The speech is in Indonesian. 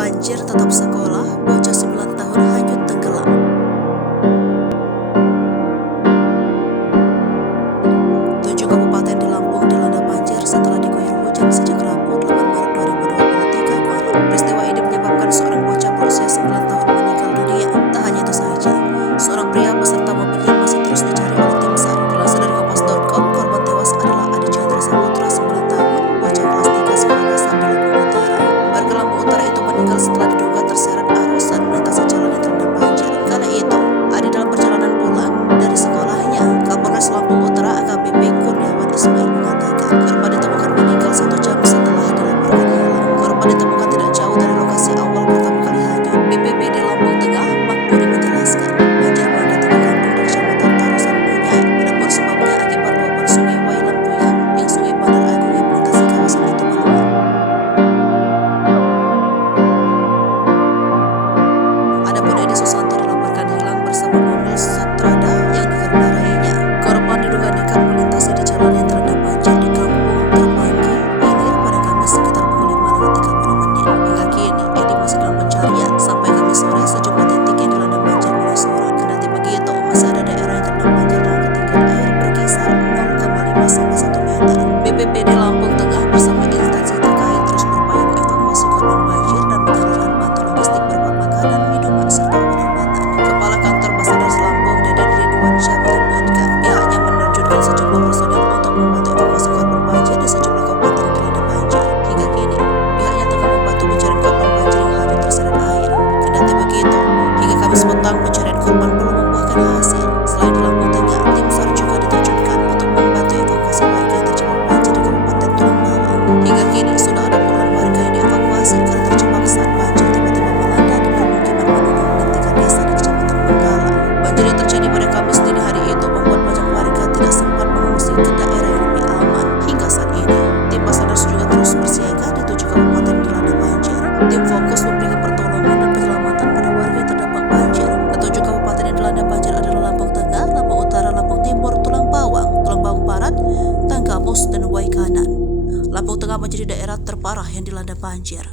Banjir tetap sekolah, bocah 9 tahun hanyut tenggelam. Tujuh kabupaten di Lampung dilanda banjir setelah diguyur hujan sejak Rabu 8 Maret 2023 malam. Peristiwa ini menyebabkan seorang bocah berusia 9 tahun meninggal dunia. Tak hanya itu saja, seorang pria beserta mobilnya masih terus dicari oleh tim SAR. Dilansir dari Kompas.com, korban tewas adalah Adi Chandra Saputra 9 tahun, bocah kelas 3 sekolah dasar di Lampung Utara. Warga Lampung Utara itu meninggal setelah diduga terseret arus saat melintasi jalan yang terendam banjir. Kala itu, Adi dalam perjalanan pulang dari sekolahnya. Kapolres Lampung Utara AKBP Kurniawan Ismail mengatakan korban ditemukan meninggal 1 jam setelah dilaporkan hilang. Korban ditemukan tidak jauh dari lokasi awal pertama kali hanyut. BPBD Lampung Tengah Makmuri menjelaskan banjir melanda 3 kampung di Kecamatan Tarusan Bunyai. Adapun sebabnya akibat luapan Sungai Wai Lempuyang yang Sungai Bandar Agung yang melintasi kawasan itu meluap. Adapun Edi Susanto dilaporkan hilang bersama mobil Satrada yang dikendarainya. Korban diduga nekat melintasi di jalan yang terendam banjir di Kampung Terpanggi, Ilir pada Kamis sekitar pukul 5:30. Hingga kini, Edi masih dalam pencarian. Sampai Kamis sore, sejumlah titik yang dilanda banjir mulai surut. Kendati begitu, masih ada daerah yang terendam banjir dengan ketinggian air berkisar 0,5 sampai 1 meter. BPBD Lampung Tengah bersama instansi terkait terus berupaya mengevakuasi korban banjir dan menyalurkan bantuan logistik berupa makanan, minuman, serta obat-obatan. Kepala Kantor Basarnas Lampung, Deden Ridwan Syah menyebutkan pihaknya menerjunkan sejumlah personel untuk membantu evakuasi korban banjir di sejumlah kabupaten yang dilanda banjir. Hingga kini, pihaknya tengah membantu pencarian korban banjir yang hanyut terseret air. Kendati begitu, hingga Kamis petang pencarian korban belum membuahkan hasil. Selain di Lampung Tengah, tim SAR juga diterjunkan untuk membantu evakuasi warga yang terjebak banjir di Kabupaten Tulang Bawang. Hingga kini sudah ada puluhan warga yang dievakuasi karena terjebak saat banjir tiba-tiba melanda di permukiman penduduk di 3 desa di Kecamatan Bengkala. Banjir yang terjadi pada Kamis dini hari itu membuat banyak warga tidak sempat mengungsi ke daerah yang lebih aman. Hingga saat ini, tim Basarnas juga terus bersiaga di 7 kabupaten yang dilanda banjir. Tim fokus memberikan pertolongan dan penyelamatan pada warga yang terdampak banjir. Ketujuh kabupaten yang dilanda banjir adalah Lampung Tengah, Lampung Utara, Lampung Timur, Tulang Bawang Barat, Tanggamus, dan Wai Kanan. Lampung Tengah menjadi daerah terparah yang dilanda banjir.